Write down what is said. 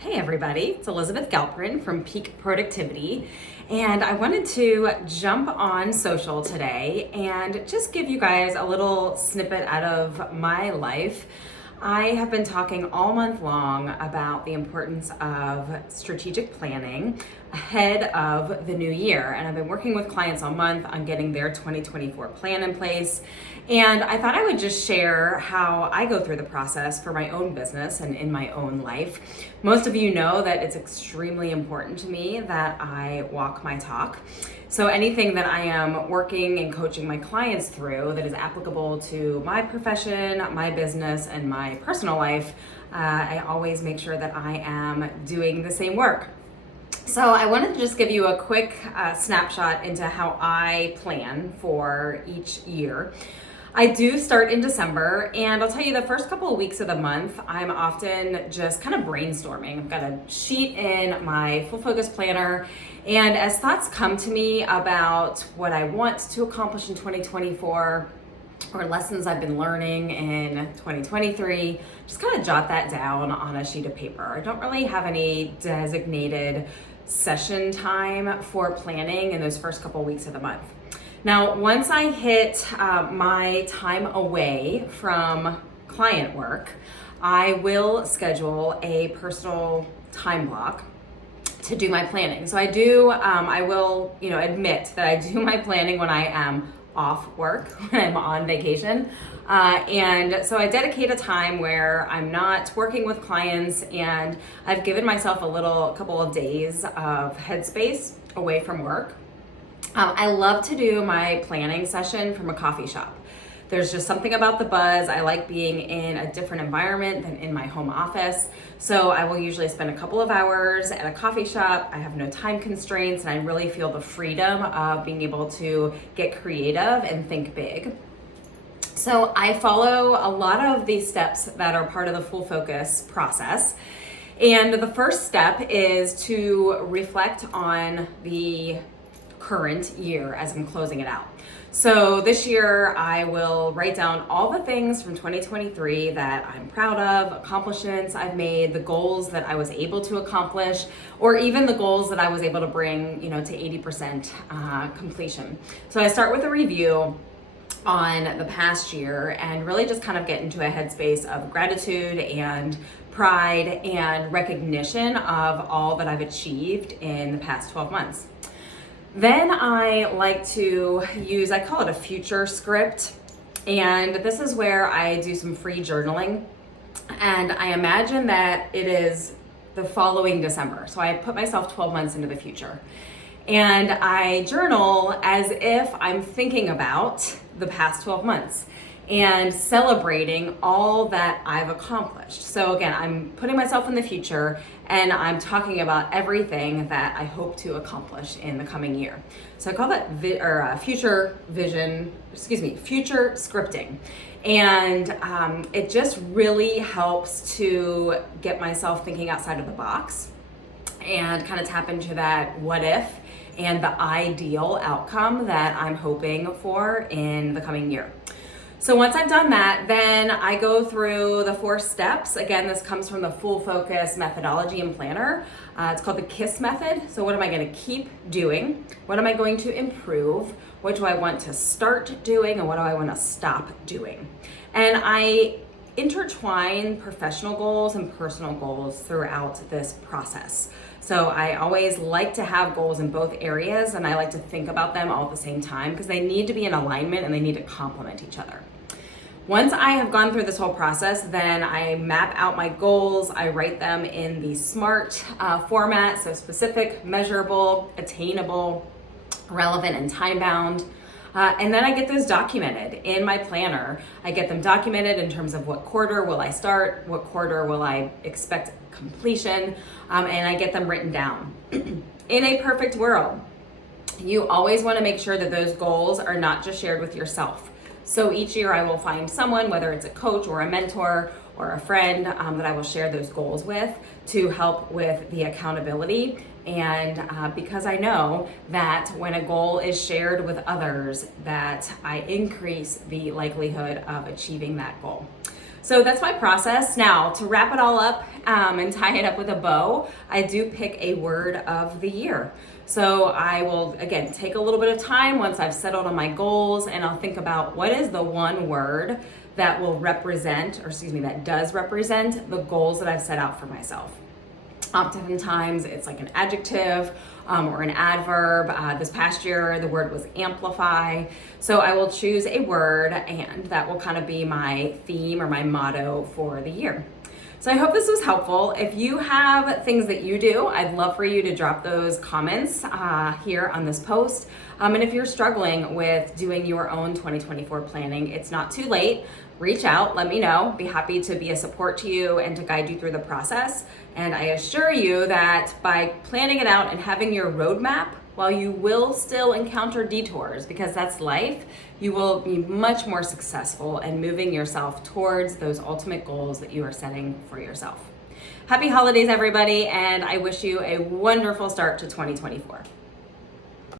Hey everybody, it's Elizabeth Galprin from Peak Productivity, and I wanted to jump on social today and just give you guys a little snippet out of my life. I have been talking all month long about the importance of strategic planning ahead of the new year, and I've been working with clients all month on getting their 2024 plan in place. And I thought I would just share how I go through the process for my own business and in my own life. Most of you know that it's extremely important to me that I walk my talk. So anything that I am working and coaching my clients through that is applicable to my profession, my business, and my personal life, I always make sure that I am doing the same work. So I wanted to just give you a quick snapshot into how I plan for each year. I do start in December, and I'll tell you the first couple of weeks of the month, I'm often just kind of brainstorming. I've got a sheet in my Full Focus Planner, and as thoughts come to me about what I want to accomplish in 2024, or lessons I've been learning in 2023, just kind of jot that down on a sheet of paper. I don't really have any designated session time for planning in those first couple of weeks of the month. Now, once I hit my time away from client work, I will schedule a personal time block to do my planning. So I will admit that I do my planning when I am off work, when I'm on vacation. And so I dedicate a time where I'm not working with clients, and I've given myself a couple of days of headspace away from work. I love to do my planning session from a coffee shop. There's just something about the buzz. I like being in a different environment than in my home office. So I will usually spend a couple of hours at a coffee shop. I have no time constraints, and I really feel the freedom of being able to get creative and think big. So I follow a lot of these steps that are part of the Full Focus process. And the first step is to reflect on the current year as I'm closing it out. So this year I will write down all the things from 2023 that I'm proud of, accomplishments I've made, the goals that I was able to accomplish, or even the goals that I was able to bring, to 80% completion. So I start with a review on the past year and really just kind of get into a headspace of gratitude and pride and recognition of all that I've achieved in the past 12 months. Then I like to use, I call it a future script, and this is where I do some free journaling, and I imagine that it is the following December. So I put myself 12 months into the future, and I journal as if I'm thinking about the past 12 months and celebrating all that I've accomplished. So again, I'm putting myself in the future, and I'm talking about everything that I hope to accomplish in the coming year. So I call that future scripting. And it just really helps to get myself thinking outside of the box and kind of tap into that what if and the ideal outcome that I'm hoping for in the coming year. So once I've done that, then I go through the 4 steps. Again, this comes from the Full Focus methodology and planner. It's called the KISS method. So what am I going to keep doing? What am I going to improve? What do I want to start doing? And what do I want to stop doing? And I intertwine professional goals and personal goals throughout this process. So I always like to have goals in both areas, and I like to think about them all at the same time because they need to be in alignment and they need to complement each other. Once I have gone through this whole process, then I map out my goals. I write them in the SMART format, so specific, measurable, attainable, relevant, and time-bound. And then I get those documented in my planner. I get them documented in terms of what quarter will I start, what quarter will I expect completion, and I get them written down. In a perfect world, you always want to make sure that those goals are not just shared with yourself. So each year I will find someone, whether it's a coach or a mentor or a friend, that I will share those goals with to help with the accountability. And because I know that when a goal is shared with others, that I increase the likelihood of achieving that goal. So that's my process. Now, to wrap it all up and tie it up with a bow, I do pick a word of the year. So I will, again, take a little bit of time once I've settled on my goals, and I'll think about what is the one word that will represent, or excuse me, that does represent the goals that I've set out for myself. Oftentimes it's like an adjective or an adverb. This past year, the word was amplify. So I will choose a word, and that will kind of be my theme or my motto for the year. So I hope this was helpful. If you have things that you do, I'd love for you to drop those comments here on this post. And if you're struggling with doing your own 2024 planning, it's not too late. Reach out, let me know. Be happy to be a support to you and to guide you through the process. And I assure you that by planning it out and having your roadmap, while you will still encounter detours, because that's life, you will be much more successful in moving yourself towards those ultimate goals that you are setting for yourself. Happy holidays, everybody, and I wish you a wonderful start to 2024.